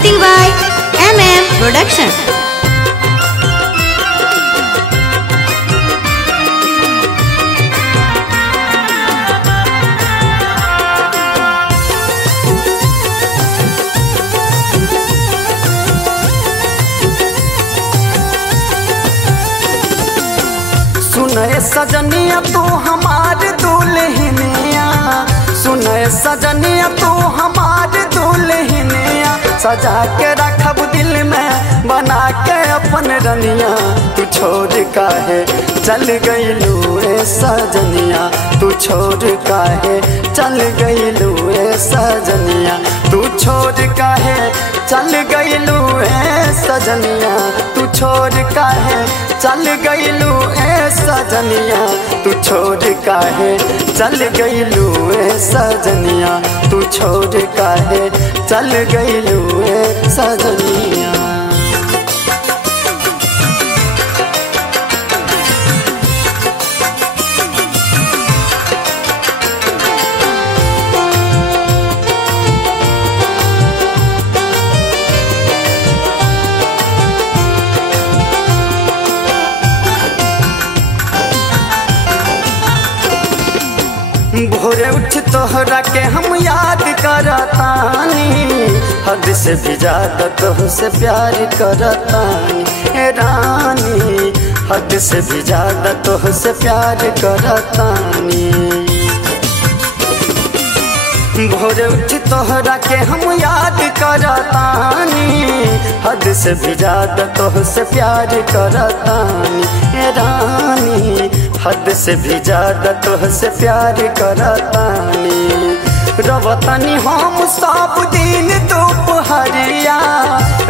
presenting by MM Production. सुने सजनिया तू हमार दुल्हनिया, सुने सजनिया तू हमार दुल्हनिया, सजा के रखब दिल में बना के अपन रनिया। तू छोड़ काहे चल गइलू ए सजनिया, तू छोड़ काहे चल गइलू ए सजनिया, तू छोड़ काहे चल गइलू ए सजनिया, तू छोड़ काहे चल गइलू ए सजनिया, तू छोड़ काहे चल गइलू ए सजनिया, तू छोड़ काहे चल गइलू ए सजनिया। भोरे उठ तोहरा के हम याद करतानी, हद से भी ज्यादा तोहसे प्यार करतानी ए रानी, हद से भी ज्यादा तोहसे प्यार करतानी। भोरे उठ तोहरा के हम याद करतानी, हद से भी ज्यादा तोहसे प्यार करतानी ए रानी, हद से भी ज्यादा तोहसे प्यार करतानी। रवतनी हम सब दिन दोपहरिया,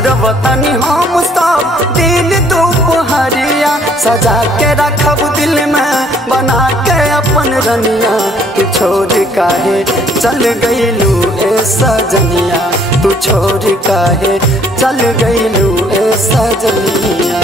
रवतनी हम सब दिन दोपहरिया, सजा के रखब दिल में बना के अपन रनिया। तू छोड़ काहे चल गइलू ए सजनिया, तू छोड़ काहे चल गइलू ए सजनिया।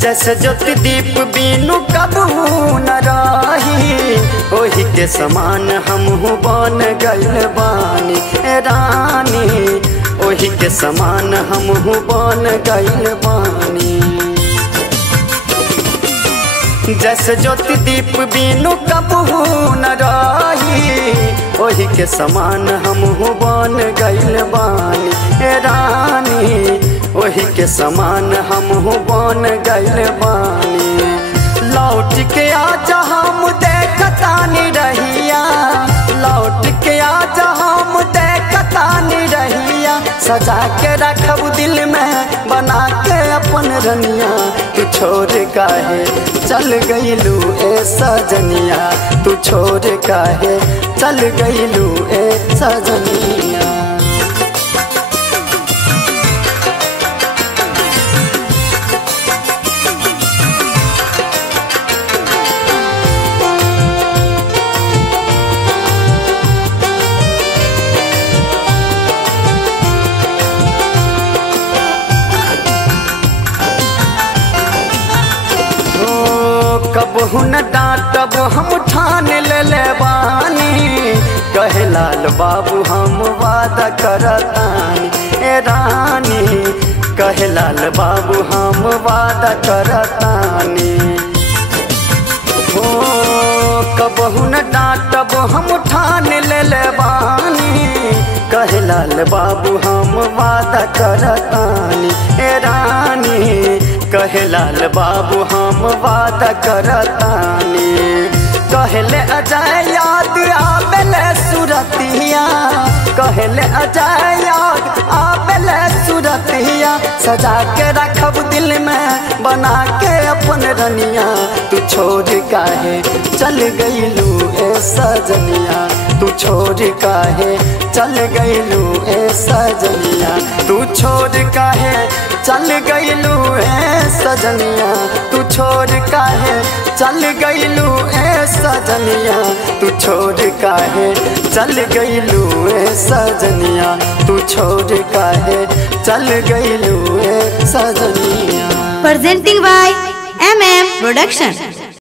जैसे ज्योति दीप बीनू कबहू न रही, ओही के समान हमहू बन गइल बानी ए रानी, ओही के समान हमहू बन गइल बानी। जैसे ज्योति दीप बीनू कबहू न रही, ओही के समान हमहू बन गइल बानी ए रानी, ओही के समान हमहू बन गइल बानी। लौट के आजा हम देखतानी रहिया, लौट के आजा हम देखतानी रहिया, सजा के रखब दिल में बना के अपन रनिया। तू छोड़ काहे चल गइलू ए सजनिया, तू छोड़ काहे चल गइलू ए सजनिया। कबहू न डांटब हम ठान ले बानी, कहे लाल बाबू हम वादा करतानी ए रानी, कहे लाल बाबू हम वादा करतानी। हो कबहू न डांटब हम ठान ले बानी, कहे लाल बाबू हम वादा करतानी ए रानी, कहे लाल बाबू हम वादा करतानी। कहले अजय याद आबेले सुरतिया, कहले अजय याद आबेले सुरतिया, सजा के रखब दिल में बना के अपन रनिया। तू छोड़ काहे चल गइलू ए सजनिया, तू छोड़ काहे चल गइलू ए सजनिया, तू छोड़ काहे चल गइलू ए सजनिया, तू छोड़ काहे चल गइलू ए सजनिया, तू छोड़ काहे चल गइलू ए सजनिया, तू छोड़ काहे चल गइलू ए सजनिया। Presenting by MM Production।